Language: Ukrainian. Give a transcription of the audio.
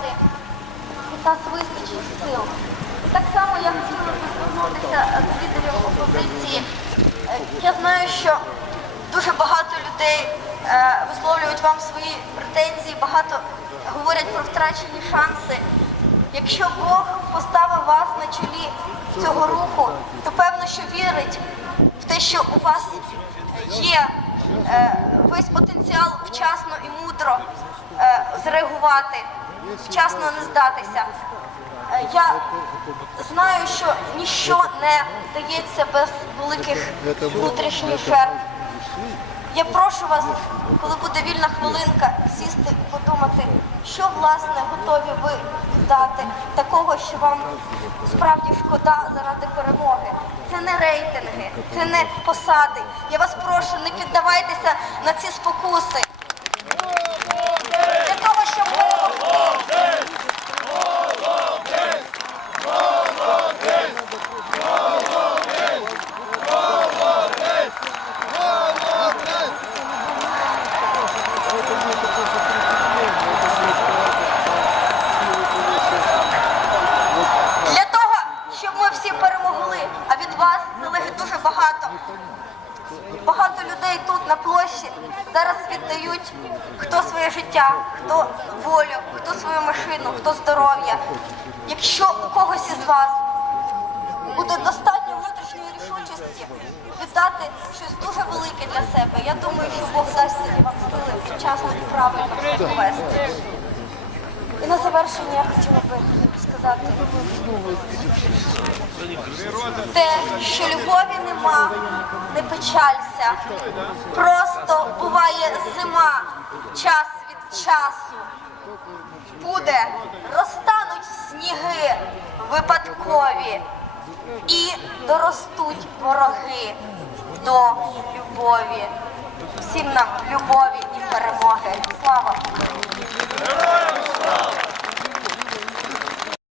сказати, від нас вистачить сил. І так само я хотіла б звернутися до лідерів опозиції. Е, Я знаю, що дуже багато людей е, висловлюють вам свої претензії, багато говорять про втрачені шанси. Якщо Бог поставив вас на чолі цього руху, то певно, що вірить в те, що у вас є е, весь потенціал вчасно і мудро зреагувати, вчасно не здатися. Е, Я знаю, що ніщо не дається без великих внутрішніх жертв. Я прошу вас, коли буде вільна хвилинка, сісти і подумати, що власне готові ви віддати такого, що вам справді шкода заради перемоги. Це не рейтинги, це не посади. Я вас прошу, не піддавайтеся на ці спокуси. Багато. Багато людей тут на площі зараз віддають хто своє життя, хто волю, хто свою машину, хто здоров'я. Якщо у когось із вас буде достатньо внутрішньої рішучості віддати щось дуже велике для себе, я думаю, що Бог дасть вам сили вчасно і правильно повести. І на завершення я хотіла би сказати те, що любові нема, не печалься. Просто буває зима, час від часу. Буде, розтануть сніги випадкові і доростуть вороги до любові. Всім нам любові і перемоги. Слава!